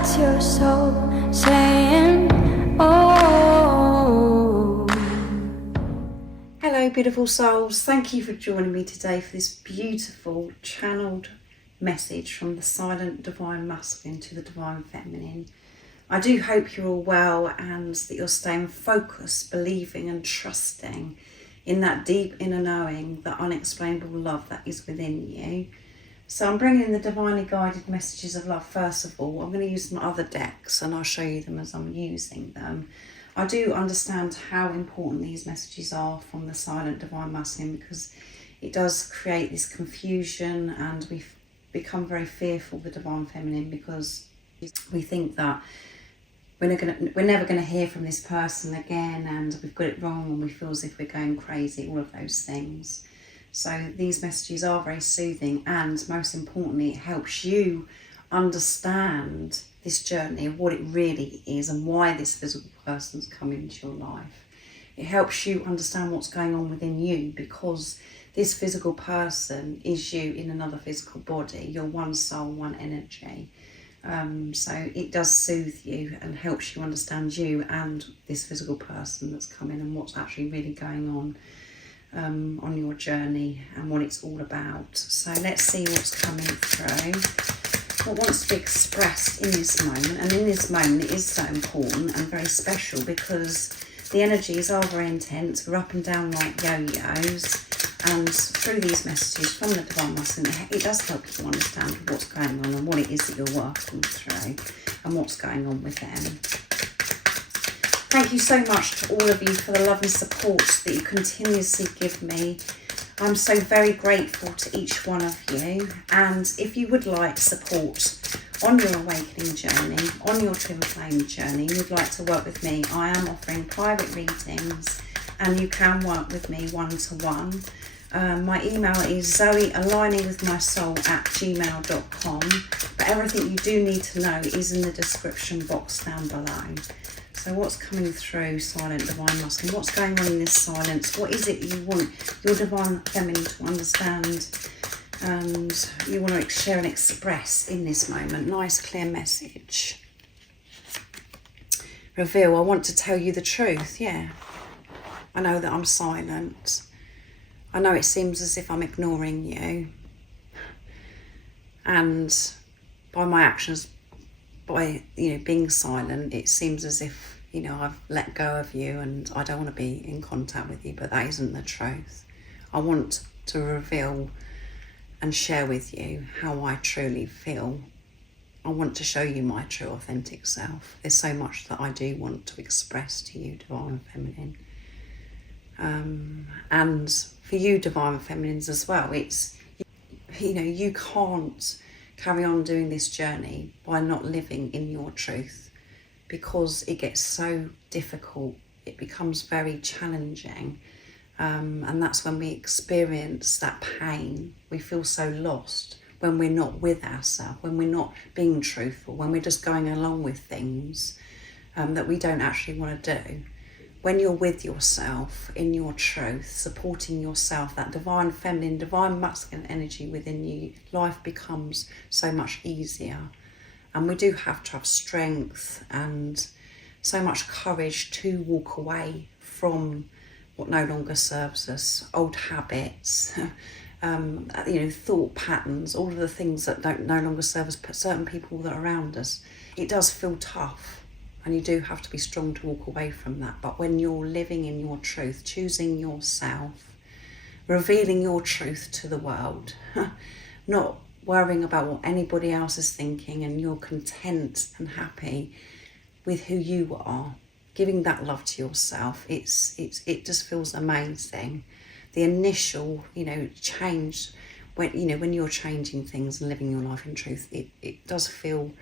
That's your soul saying, oh. Hello beautiful souls, thank you for joining me today for this beautiful channeled message from the silent divine masculine to the divine feminine. I do hope you're all well and that you're staying focused, believing and trusting in that deep inner knowing, that unexplainable love that is within you. So I'm bringing the divinely guided messages of love first of all. I'm going to use some other decks and I'll show you them as I'm using them. I do understand how important these messages are from the silent divine masculine, because it does create this confusion and we become very fearful of the divine feminine, because we think that we're never going to hear from this person again and we've got it wrong and we feel as if we're going crazy, all of those things. So these messages are very soothing, and most importantly, it helps you understand this journey of what it really is and why this physical person's come into your life. It helps you understand what's going on within you, because this physical person is you in another physical body. You're one soul, one energy. So it does soothe you and helps you understand you and this physical person that's come in and what's actually really going on your journey and what it's all about. So let's see what's coming through, what wants to be expressed in this moment. And in this moment it is so important and very special, because the energies are very intense. We're up and down like yo-yos, and through these messages from the divine masculine, it does help you understand what's going on and what it is that you're working through and what's going on with them. Thank you so much to all of you for the love and support that you continuously give me. I'm so very grateful to each one of you. And if you would like support on your awakening journey, on your twin flame journey, and you'd like to work with me, I am offering private readings and you can work with me one-to-one. My email is zoealigningwithmysoul@gmail.com, but everything you do need to know is in the description box down below. So what's coming through, silent divine masculine? What's going on in this silence? What is it you want your divine feminine to understand and you want to share and express in this moment? Nice clear message. Reveal. I want to tell you the truth. Yeah, I know that I'm silent. I know it seems as if I'm ignoring you, and by my actions, by being silent, it seems as if I've let go of you and I don't want to be in contact with you, but that isn't the truth. I want to reveal and share with you how I truly feel. I want to show you my true authentic self. There's so much that I do want to express to you, divine feminine, and for you divine feminines as well. It's you can't carry on doing this journey by not living in your truth, because it gets so difficult. It becomes very challenging, and that's when we experience that pain. We feel so lost when we're not with ourselves, when we're not being truthful, when we're just going along with things that we don't actually want to do. When you're with yourself, in your truth, supporting yourself, that divine feminine, divine masculine energy within you, life becomes so much easier. And we do have to have strength and so much courage to walk away from what no longer serves us, old habits, thought patterns, all of the things that no longer serve us, certain people that are around us. It does feel tough. And you do have to be strong to walk away from that. But when you're living in your truth, choosing yourself, revealing your truth to the world, not worrying about what anybody else is thinking, and you're content and happy with who you are, giving that love to yourself, it just feels amazing. The initial, change, when you're changing things and living your life in truth, it does feel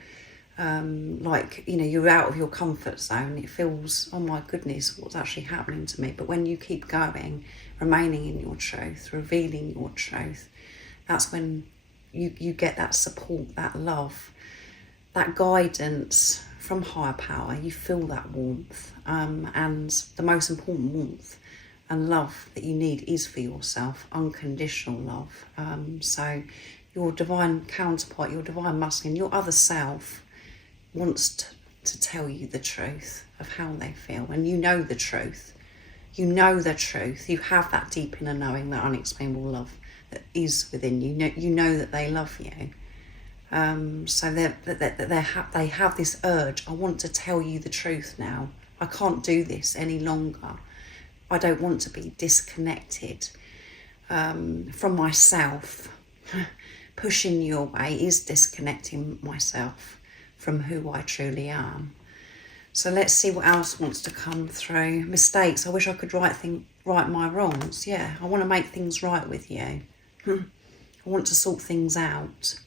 like you're out of your comfort zone. It feels, oh my goodness, what's actually happening to me? But when you keep going, remaining in your truth, revealing your truth, that's when you get that support, that love, that guidance from higher power. You feel that warmth, and the most important warmth and love that you need is for yourself, unconditional love. So your divine counterpart, your divine masculine, your other self wants to tell you the truth of how they feel. And you know the truth. You know the truth. You have that deep inner knowing, that unexplainable love that is within you. You know that they love you. So they have this urge. I want to tell you the truth now. I can't do this any longer. I don't want to be disconnected from myself. Pushing you away is disconnecting myself from who I truly am. So let's see what else wants to come through. Mistakes. I wish I could right my wrongs. Yeah, I want to make things right with you. I want to sort things out.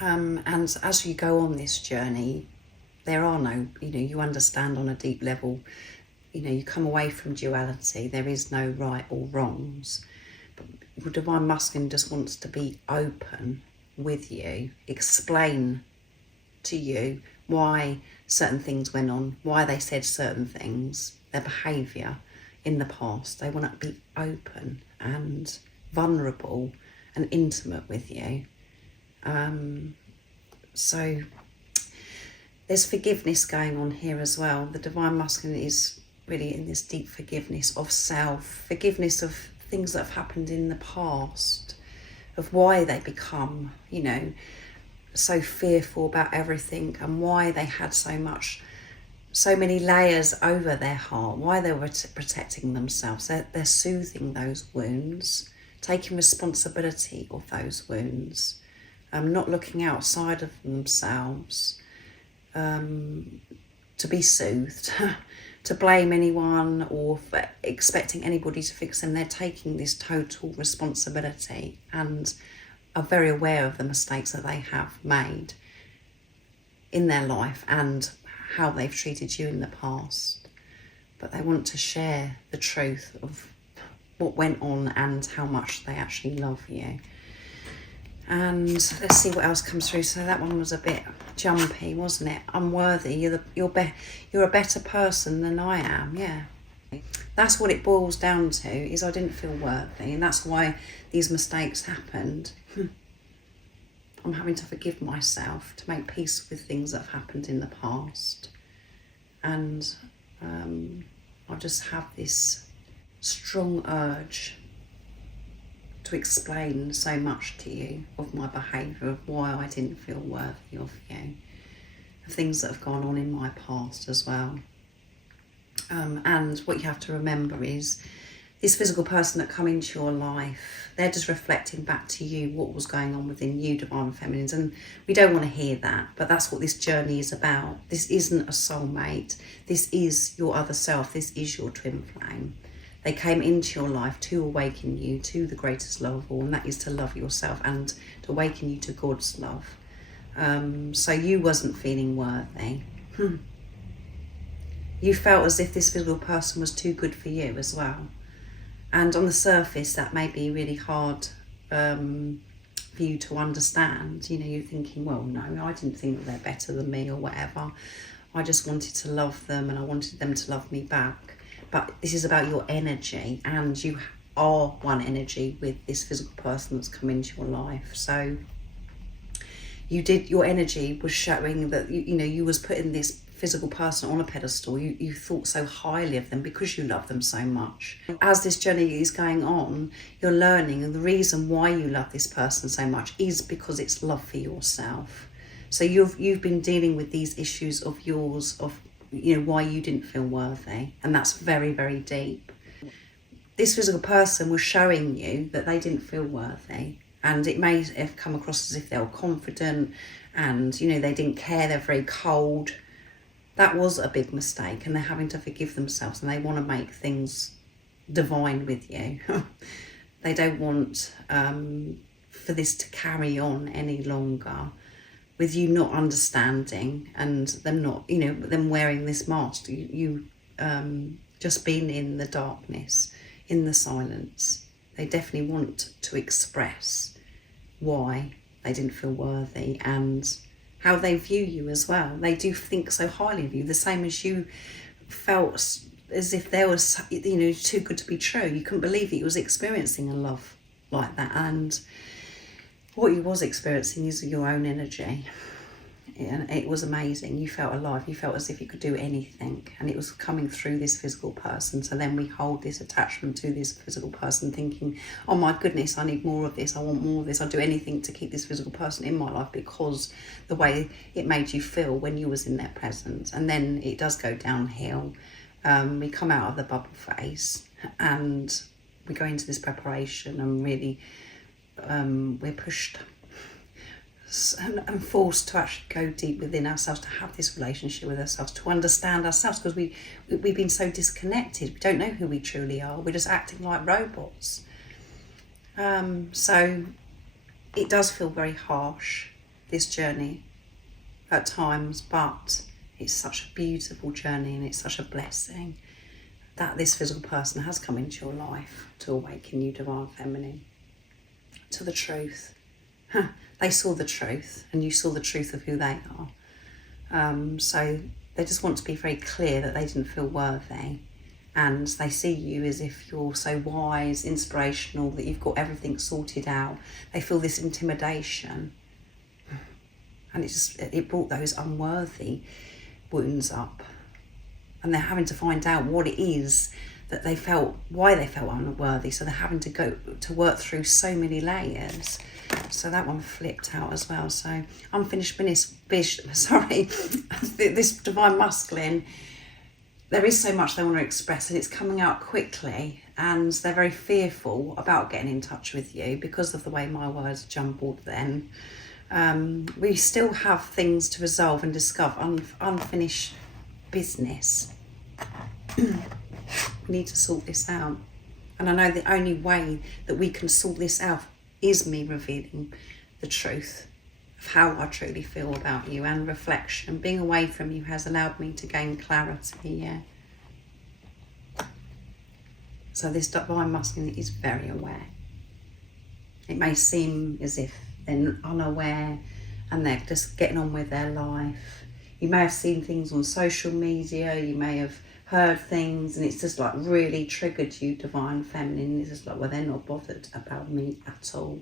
And as you go on this journey, there are no, you understand on a deep level, you come away from duality. There is no right or wrongs. But Divine Masculine just wants to be open with you, explain to you why certain things went on, why they said certain things, their behaviour in the past. They want to be open and vulnerable and intimate with you. So there's forgiveness going on here as well. The Divine Masculine is really in this deep forgiveness of self, forgiveness of things that have happened in the past, of why they become, so fearful about everything, and why they had so many layers over their heart, why they were protecting themselves. They're soothing those wounds, taking responsibility of those wounds, not looking outside of themselves to be soothed, to blame anyone or for expecting anybody to fix them. They're taking this total responsibility and are very aware of the mistakes that they have made in their life and how they've treated you in the past. But they want to share the truth of what went on and how much they actually love you. And let's see what else comes through. So that one was a bit jumpy, wasn't it? Unworthy. You're a better person than I am. Yeah. That's what it boils down to, is I didn't feel worthy, and that's why these mistakes happened. I'm having to forgive myself, to make peace with things that have happened in the past. And I just have this strong urge to explain so much to you of my behaviour, of why I didn't feel worthy of you, of things that have gone on in my past as well. And what you have to remember is this physical person that come into your life, they're just reflecting back to you what was going on within you, Divine Feminines. And we don't want to hear that, but that's what this journey is about. This isn't a soulmate. This is your other self. This is your twin flame. They came into your life to awaken you to the greatest love of all, and that is to love yourself and to awaken you to God's love. So you wasn't feeling worthy. You felt as if this physical person was too good for you as well. And on the surface, that may be really hard for you to understand. You're thinking, well, no, I didn't think that they're better than me or whatever. I just wanted to love them and I wanted them to love me back. But this is about your energy, and you are one energy with this physical person that's come into your life. So your energy was showing that, you was putting this physical person on a pedestal. You thought so highly of them because you love them so much. As this journey is going on, you're learning, and the reason why you love this person so much is because it's love for yourself. So you've been dealing with these issues of yours, of why you didn't feel worthy, and that's very, very deep. This physical person was showing you that they didn't feel worthy, and it may have come across as if they were confident and they didn't care, they're very cold. That was a big mistake, and they're having to forgive themselves, and they want to make things divine with you. They don't want for this to carry on any longer, with you not understanding and them not, them wearing this mask. You just being in the darkness, in the silence. They definitely want to express why they didn't feel worthy and how they view you as well. They do think so highly of you, the same as you felt as if they was, too good to be true. You couldn't believe that you was experiencing a love like that. And what you was experiencing is your own energy. And it was amazing. You felt alive. You felt as if you could do anything, and it was coming through this physical person. So then we hold this attachment to this physical person, thinking, oh my goodness, I need more of this, I want more of this, I'll do anything to keep this physical person in my life, because the way it made you feel when you was in their presence. And then it does go downhill. We come out of the bubble phase and we go into this preparation, and really we're pushed and forced to actually go deep within ourselves, to have this relationship with ourselves, to understand ourselves, because we've been so disconnected. We don't know who we truly are. We're just acting like robots. So it does feel very harsh, this journey at times, but it's such a beautiful journey, and it's such a blessing that this physical person has come into your life to awaken you, Divine Feminine, to the truth. They saw the truth, and you saw the truth of who they are. So they just want to be very clear that they didn't feel worthy, and they see you as if you're so wise, inspirational, that you've got everything sorted out. They feel this intimidation, and it brought those unworthy wounds up, and they're having to find out what it is that they felt, why they felt unworthy. So they're having to go to work through so many layers. So that one flipped out as well. So unfinished business, sorry, this Divine Masculine, there is so much they want to express, and it's coming out quickly, and they're very fearful about getting in touch with you because of the way my words jumbled then. We still have things to resolve and discover, unfinished business. We need to sort this out. And I know the only way that we can sort this out is me revealing the truth of how I truly feel about you, and reflection. Being away from you has allowed me to gain clarity, yeah. So this Divine Masculine is very aware. It may seem as if they're unaware and they're just getting on with their life. You may have seen things on social media, you may have heard things, and it's just like really triggered you, Divine Feminine. It's just like, well, they're not bothered about me at all.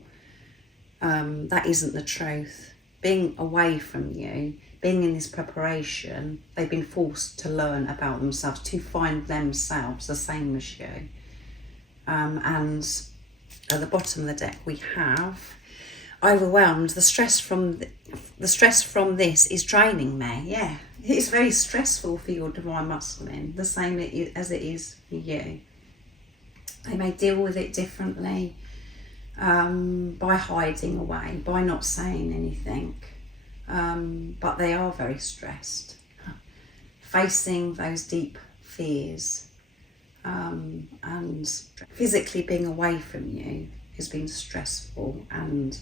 That isn't the truth. Being away from you, being in this preparation, they've been forced to learn about themselves, to find themselves the same as you. And at the bottom of the deck we have overwhelmed. The stress from this is draining me. Yeah, it's very stressful for your Divine Masculine, the same as it is for you. They may deal with it differently, by hiding away, by not saying anything, but they are very stressed, facing those deep fears, and physically being away from you has been stressful, and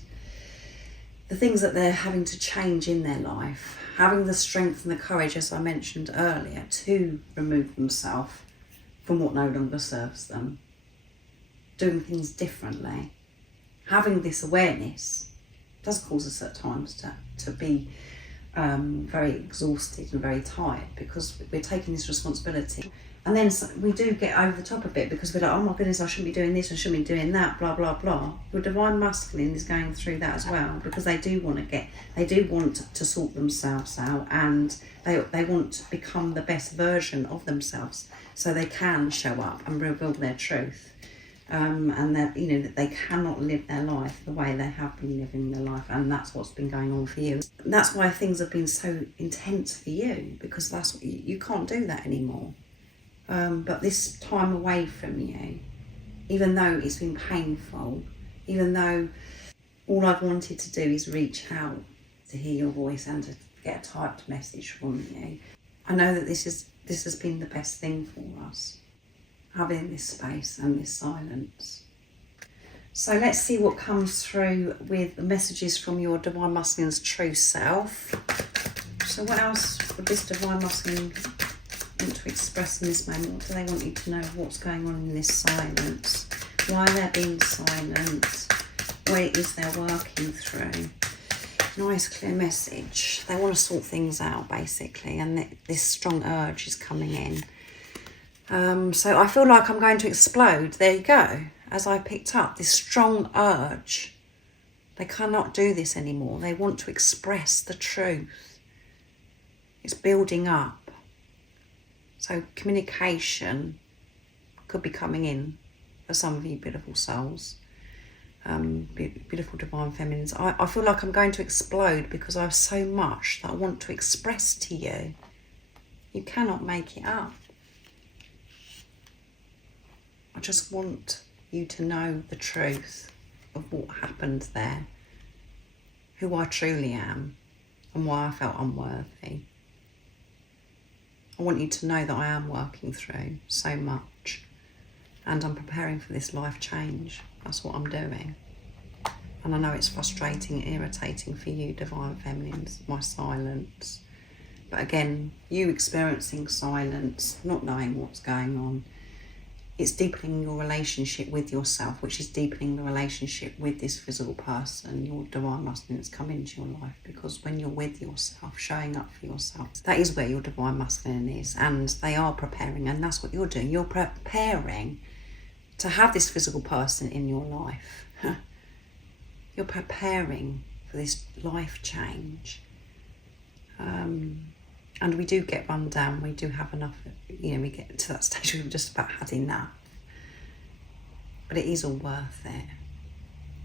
the things that they're having to change in their life, having the strength and the courage, as I mentioned earlier, to remove themselves from what no longer serves them, doing things differently. Having this awareness does cause us at times to be very exhausted and very tired, because we're taking this responsibility. And then we do get over the top a bit, because we're like, oh my goodness, I shouldn't be doing this, I shouldn't be doing that, blah, blah, blah. Your Divine Masculine is going through that as well, because they do want to sort themselves out, and they want to become the best version of themselves, so they can show up and reveal their truth. And that they cannot live their life the way they have been living their life, and that's what's been going on for you. And that's why things have been so intense for you, because you can't do that anymore. But this time away from you, even though it's been painful, even though all I've wanted to do is reach out to hear your voice and to get a typed message from you, I know that this has been the best thing for us, having this space and this silence. So let's see what comes through with the messages from your Divine Masculine's true self. So what else would this Divine Masculine want to express in this moment? What do they want you to know? What's going on in this silence? Why they're being silent? What it is they're working through? Nice clear message. They want to sort things out, basically, and this strong urge is coming in. So I feel like I'm going to explode. There you go. As I picked up this strong urge They cannot do this anymore. They want to express the truth. It's building up. So communication could be coming in for some of you beautiful souls, beautiful divine feminines. I feel like I'm going to explode because I have so much that I want to express to you. You cannot make it up. I just want you to know the truth of what happened there, who I truly am, and why I felt unworthy. I want you to know that I am working through so much, and I'm preparing for this life change. That's what I'm doing. And I know it's frustrating and irritating for you, divine feminines, my silence. But again, you experiencing silence, not knowing what's going on, it's deepening your relationship with yourself, which is deepening the relationship with this physical person, your divine masculine that's come into your life. Because when you're with yourself, showing up for yourself, that is where your divine masculine is. And they are preparing, and that's what you're doing. You're preparing to have this physical person in your life. You're preparing for this life change. And we do get run down. We do have enough, we get to that stage where we've just about had enough. But it is all worth it.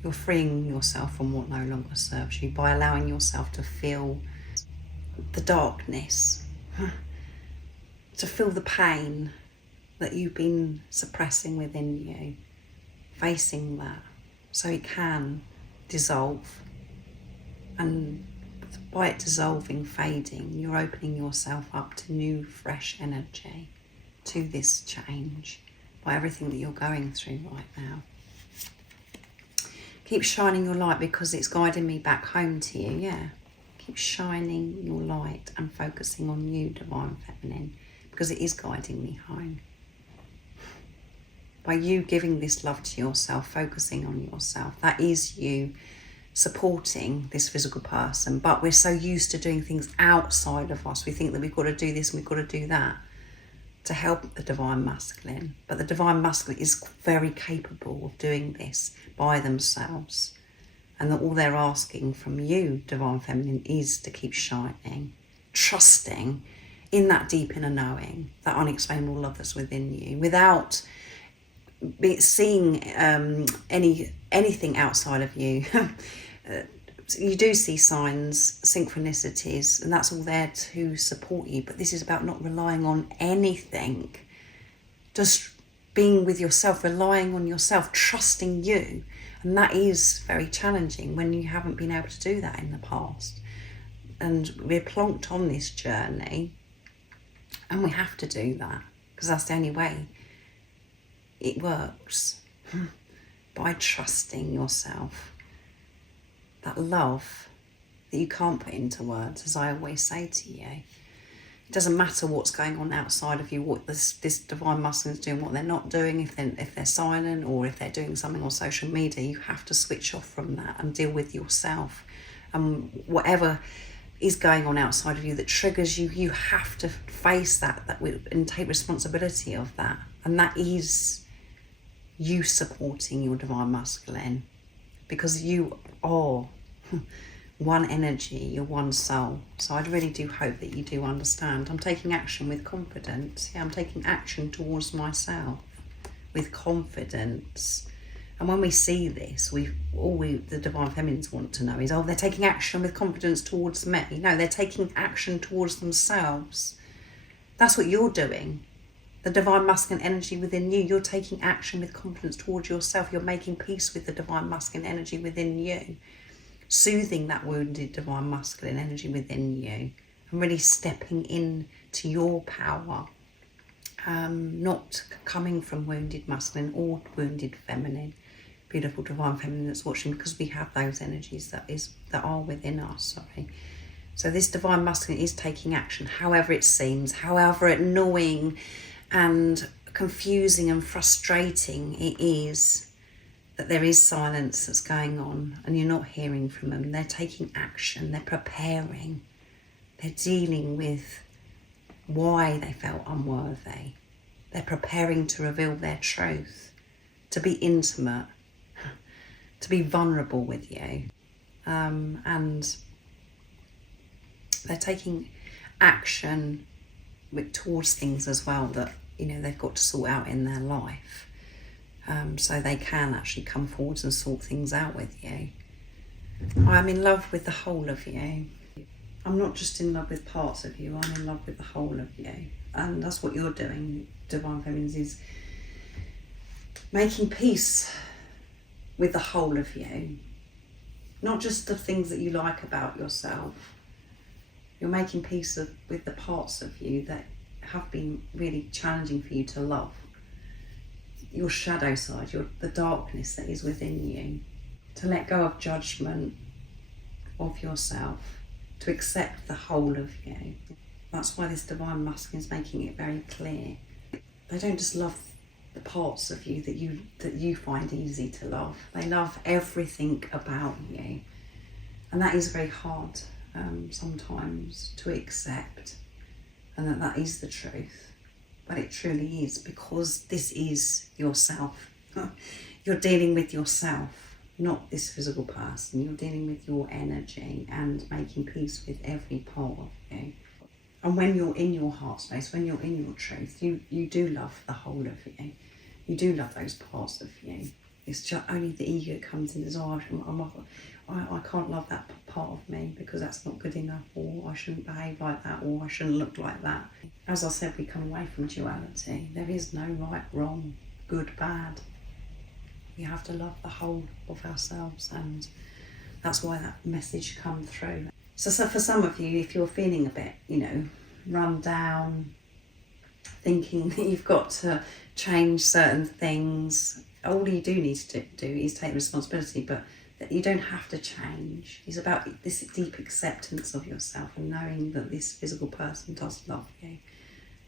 You're freeing yourself from what no longer serves you by allowing yourself to feel the darkness, to feel the pain that you've been suppressing within you, facing that so it can dissolve. And by it dissolving, fading, you're opening yourself up to new, fresh energy, to this change, by everything that you're going through right now. Keep shining your light because it's guiding me back home to you, yeah. Keep shining your light and focusing on you, divine feminine, because it is guiding me home. By you giving this love to yourself, focusing on yourself, that is you supporting this physical person. But we're so used to doing things outside of us. We think that we've got to do this and we've got to do that to help the divine masculine. But the divine masculine is very capable of doing this by themselves. And that all they're asking from you, divine feminine, is to keep shining, trusting in that deep inner knowing, that unexplainable love that's within you, without seeing anything outside of you. You do see signs, synchronicities, and that's all there to support you. But this is about not relying on anything, just being with yourself, relying on yourself, trusting you. And that is very challenging when you haven't been able to do that in the past. And we're plonked on this journey, and we have to do that because that's the only way it works. By trusting yourself. That love that you can't put into words, as I always say to you. It doesn't matter what's going on outside of you, what this divine masculine is doing, what they're not doing, if they're silent or if they're doing something on social media. You have to switch off from that and deal with yourself. And whatever is going on outside of you that triggers you, you have to face that and take responsibility of that. And that is you supporting your divine masculine, because you are one energy, you're one soul. So I really do hope that you do understand. I'm taking action with confidence. Yeah, I'm taking action towards myself with confidence. And when we see this, the divine feminines want to know is, they're taking action with confidence towards me. No, they're taking action towards themselves. That's what you're doing. The divine masculine energy within you, you're taking action with confidence towards yourself. You're making peace with the divine masculine energy within you, soothing that wounded divine masculine energy within you, and really stepping into your power, not coming from wounded masculine or wounded feminine. Beautiful divine feminine that's watching, because we have those energies that are within us. So this divine masculine is taking action, however it seems, however annoying and confusing and frustrating it is, that there is silence that's going on and you're not hearing from them. They're taking action, they're preparing, they're dealing with why they felt unworthy. They're preparing to reveal their truth, to be intimate, to be vulnerable with you. and they're taking action towards things as well that, you know, they've got to sort out in their life, so they can actually come forwards and sort things out with you. I'm in love with the whole of you. I'm not just in love with parts of you, I'm in love with the whole of you. And that's what you're doing, Divine Feminines, is making peace with the whole of you. Not just the things that you like about yourself. You're making peace with the parts of you that have been really challenging for you to love. Your shadow side, the darkness that is within you. To let go of judgment of yourself. To accept the whole of you. That's why this Divine Masculine is making it very clear. They don't just love the parts of you that you find easy to love. They love everything about you. And that is very hard sometimes to accept. And that is the truth. But it truly is, because this is yourself. You're dealing with yourself, not this physical person. You're dealing with your energy and making peace with every part of you. And when you're in your heart space, when you're in your truth, you do love the whole of you. You do love those parts of you. It's just only the ego comes in as, oh, I can't love that part of me because that's not good enough, or I shouldn't behave like that, or I shouldn't look like that. As I said, we come away from duality. There is no right, wrong, good, bad. We have to love the whole of ourselves, and that's why that message comes through. So for some of you, if you're feeling a bit, run down, thinking that you've got to change certain things, all you do need to do is take responsibility, but that you don't have to change. It's about this deep acceptance of yourself and knowing that this physical person does love you.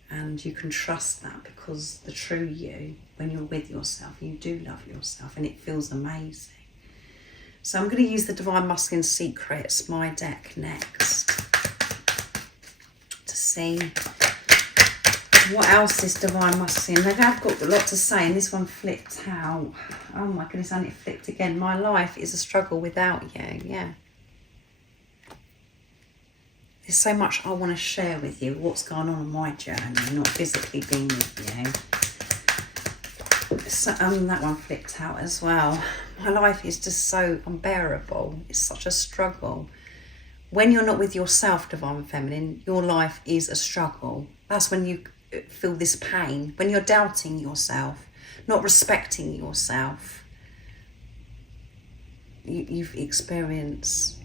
And you can trust that, because the true you, when you're with yourself, you do love yourself, and it feels amazing. So I'm going to use the Divine Masculine Secrets, my deck, next, to see what else this Divine Masculine. They have got a lot to say, and this one flipped out. Oh my goodness, and it flipped again. My life is a struggle without you. Yeah. There's so much I want to share with you, what's going on my journey, not physically being with you. So, that one flipped out as well. My life is just so unbearable. It's such a struggle. When you're not with yourself, Divine Feminine, your life is a struggle. That's when you feel this pain. When you're doubting yourself, not respecting yourself, you've experienced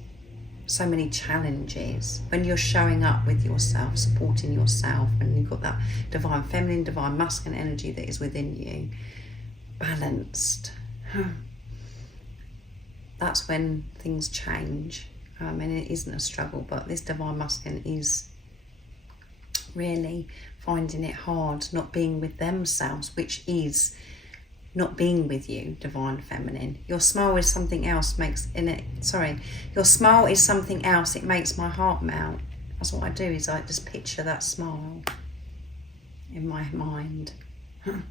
so many challenges. When you're showing up with yourself, supporting yourself, and you've got that Divine Feminine, Divine Masculine energy that is within you, balanced, that's when things change. And it isn't a struggle, but this Divine Masculine is really finding it hard not being with themselves, which is not being with you, Divine Feminine. Your smile is something else, your smile is something else, it makes my heart melt. That's what I do, is I just picture that smile in my mind. I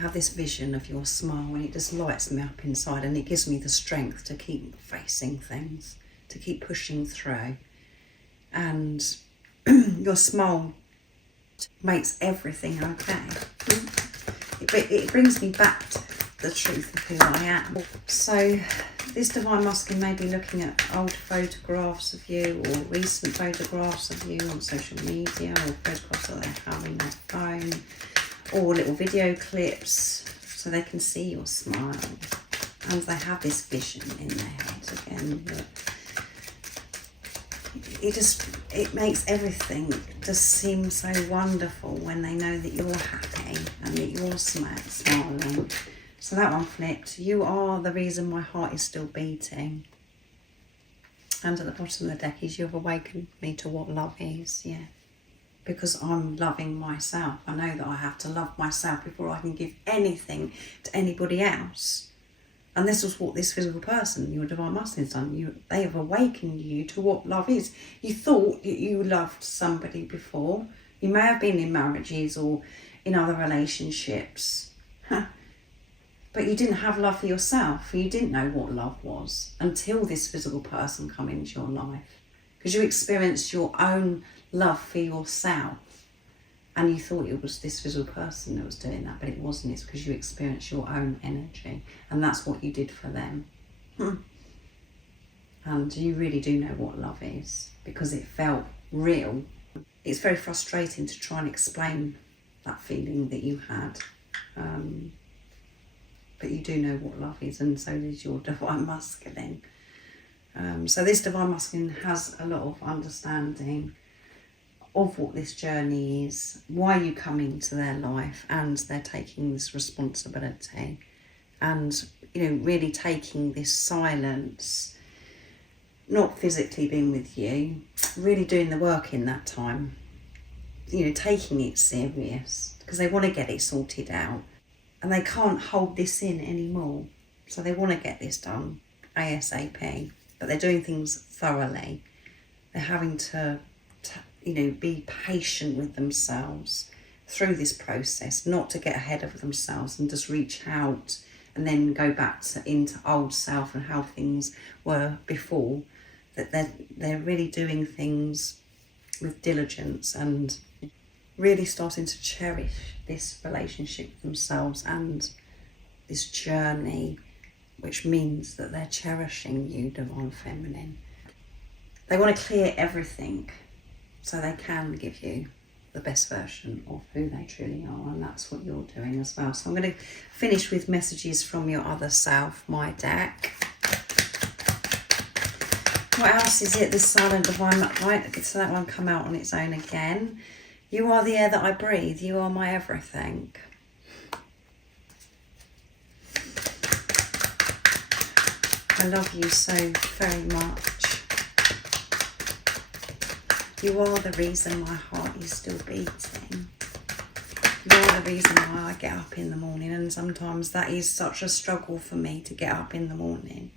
have this vision of your smile, and it just lights me up inside, and it gives me the strength to keep facing things, to keep pushing through. And your smile makes everything okay. It brings me back to the truth of who I am. So this Divine Masculine may be looking at old photographs of you, or recent photographs of you on social media, or photographs that they have in their phone, or little video clips, so they can see your smile. And they have this vision in their head again. It makes everything just seem so wonderful when they know that you're happy and that you're smiling. So that one flipped. You are the reason my heart is still beating. And at the bottom of the deck is, you've awakened me to what love is. Yeah. Because I'm loving myself. I know that I have to love myself before I can give anything to anybody else. And this is what this physical person, your Divine Masculine, has done. They have awakened you to what love is. You thought that you loved somebody before. You may have been in marriages or in other relationships. But you didn't have love for yourself. You didn't know what love was until this physical person come into your life. Because you experienced your own love for yourself. And you thought it was this physical person that was doing that, but it wasn't. It's because you experienced your own energy. And that's what you did for them. And you really do know what love is, because it felt real. It's very frustrating to try and explain that feeling that you had. But you do know what love is, and so does your divine masculine. So this divine masculine has a lot of understanding of what this journey is, why you come into their life, and they're taking this responsibility and, really taking this silence, not physically being with you, really doing the work in that time, taking it serious, because they want to get it sorted out and they can't hold this in anymore. So they want to get this done ASAP, but they're doing things thoroughly. They're having to be patient with themselves through this process, not to get ahead of themselves and just reach out and then go back into old self and how things were before. That they're really doing things with diligence and really starting to cherish this relationship with themselves and this journey, which means that they're cherishing you, divine feminine. They want to clear everything so they can give you the best version of who they truly are, and that's what you're doing as well. So I'm going to finish with messages from your other self, my deck. What else is it? The silent divine, right? So that one come out on its own again. You are the air that I breathe. You are my everything. I love you so very much. You are the reason my heart is still beating. You are the reason why I get up in the morning, and sometimes that is such a struggle for me to get up in the morning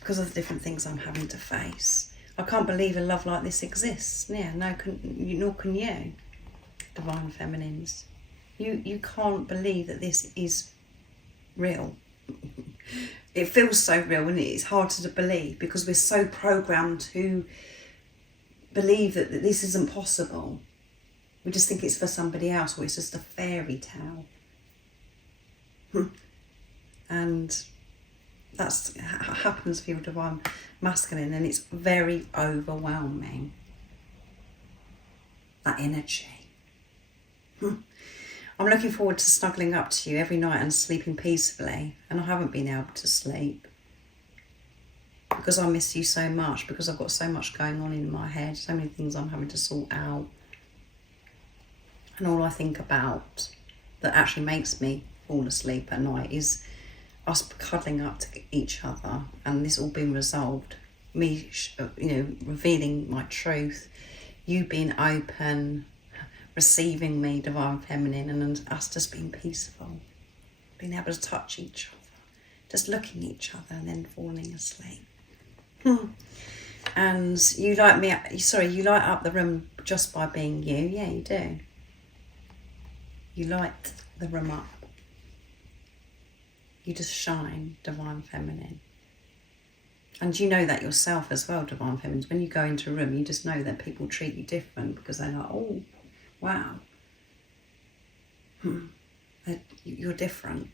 because of the different things I'm having to face. I can't believe a love like this exists. Yeah, nor can you, divine feminines. You can't believe that this is real. It feels so real, and it's hard to believe because we're so programmed to believe that this isn't possible. We just think it's for somebody else, or it's just a fairy tale. And that's what happens for your divine masculine, and it's very overwhelming, that energy. I'm looking forward to snuggling up to you every night and sleeping peacefully, and I haven't been able to sleep because I miss you so much, because I've got so much going on in my head, so many things I'm having to sort out, and all I think about that actually makes me fall asleep at night is us cuddling up to each other, and this all being resolved, me revealing my truth, you being open, receiving me, divine feminine, and us just being peaceful, being able to touch each other, just looking at each other and then falling asleep. And you light up the room just by being you. Yeah, you do. You light the room up. You just shine, divine feminine. And you know that yourself as well, divine feminines. When you go into a room, you just know that people treat you different because they're like, oh, wow, you're different.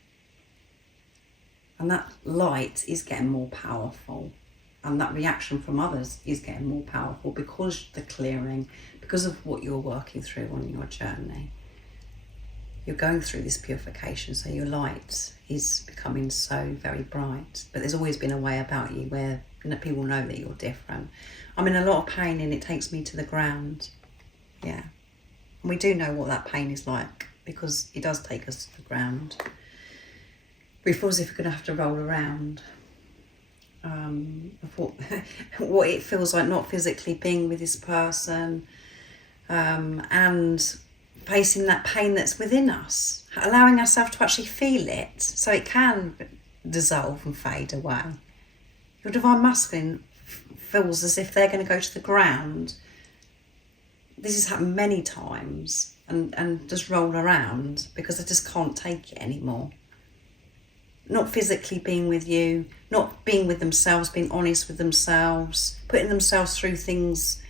And that light is getting more powerful, and that reaction from others is getting more powerful because the clearing, because of what you're working through on your journey. You're going through this purification, so your light is becoming so very bright. But there's always been a way about you where people know that you're different. I'm in a lot of pain and it takes me to the ground. Yeah. And we do know what that pain is like because it does take us to the ground. We feel as if we're going to have to roll around. What it feels like not physically being with this person, and facing that pain that's within us, allowing ourselves to actually feel it so it can dissolve and fade away. Your divine masculine feels as if they're going to go to the ground. This has happened many times, and just roll around because I just can't take it anymore. Not physically being with you, not being with themselves, being honest with themselves, putting themselves through things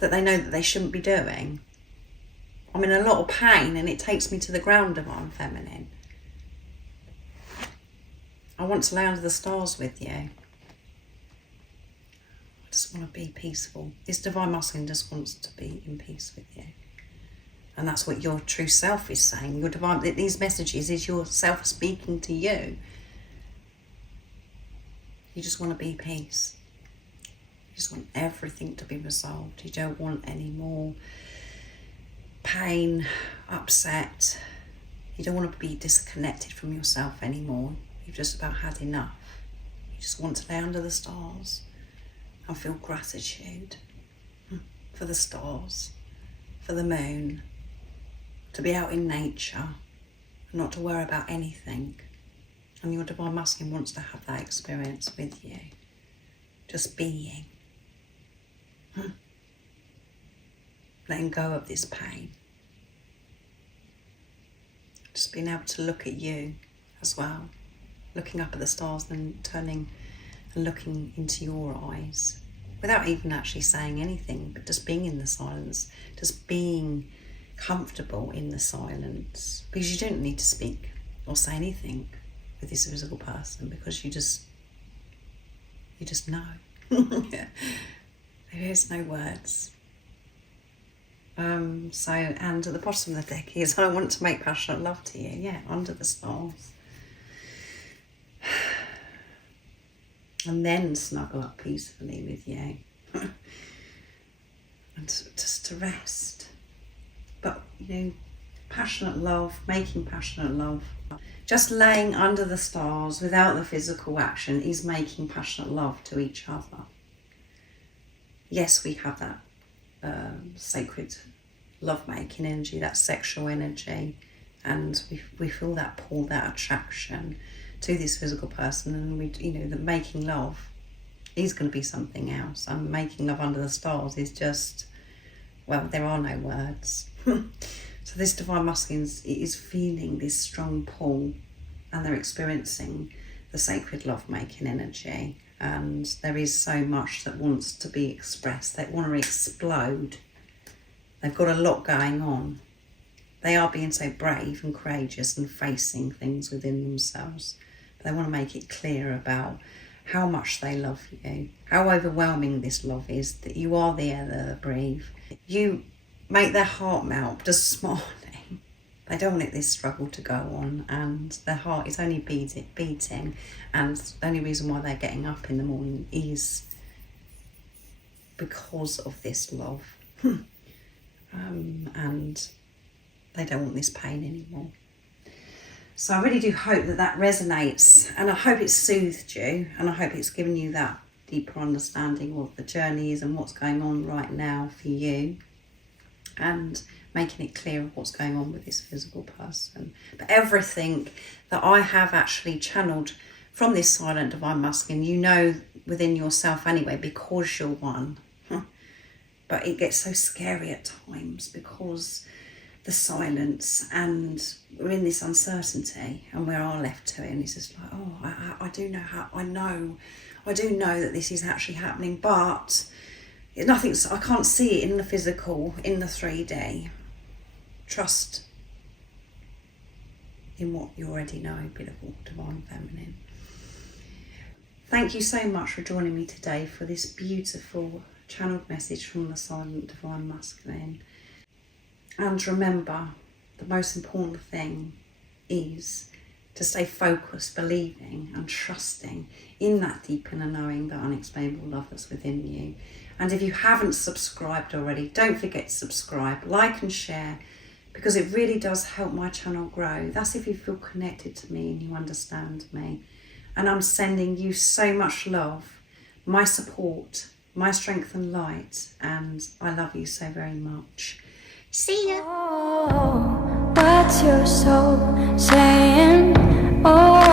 that they know that they shouldn't be doing. I'm in a lot of pain and it takes me to the ground, Divine Feminine. I want to lay under the stars with you. I just want to be peaceful. This Divine Masculine just wants to be in peace with you. And that's what your true self is saying. Your divine, these messages is your self speaking to you. You just want to be peace. You just want everything to be resolved. You don't want any more pain, upset. You don't want to be disconnected from yourself anymore. You've just about had enough. You just want to lay under the stars and feel gratitude for the stars, for the moon, to be out in nature, not to worry about anything. And your Divine Masculine wants to have that experience with you. Just being. Letting go of this pain. Just being able to look at you as well. Looking up at the stars and turning and looking into your eyes. Without even actually saying anything, but just being in the silence. Just being comfortable in the silence, because you don't need to speak or say anything with this visible person, because you just know. There is no words. So, and at the bottom of the deck is, I want to make passionate love to you. Yeah, under the stars. And then snuggle up peacefully with you. And just to rest. But, passionate love, making passionate love. Just laying under the stars without the physical action is making passionate love to each other. Yes, we have that sacred love-making energy, that sexual energy, and we feel that pull, that attraction to this physical person, and the making love is going to be something else. And making love under the stars is just, well, there are no words. So this Divine Masculine is feeling this strong pull, and they're experiencing the sacred love-making energy, and there is so much that wants to be expressed. They want to explode. They've got a lot going on. They are being so brave and courageous and facing things within themselves. But they want to make it clear about how much they love you, how overwhelming this love is, that you are the air that they breathe. You make their heart melt just smiling. They don't want this struggle to go on, and their heart is only beating, and the only reason why they're getting up in the morning is because of this love. And they don't want this pain anymore. So I really do hope that resonates, and I hope it's soothed you, and I hope it's given you that deeper understanding of the journeys and what's going on right now for you, and making it clear of what's going on with this physical person. But everything that I have actually channeled from this silent Divine Masculine, you know within yourself anyway, because you're one. But it gets so scary at times because the silence, and we're in this uncertainty, and we are left to it, and it's just like, oh, I do know that this is actually happening, but nothing's, I can't see it in the physical, in the 3D. Trust in what you already know, beautiful Divine Feminine. Thank you so much for joining me today for this beautiful channeled message from the silent Divine Masculine. And remember, the most important thing is to stay focused, believing and trusting in that deep inner knowing, that unexplainable love that's within you. And if you haven't subscribed already, don't forget to subscribe, like and share, because it really does help my channel grow. That's if you feel connected to me and you understand me. And I'm sending you so much love, my support, my strength and light, and I love you so very much. See ya. Oh, what's your soul saying? Oh.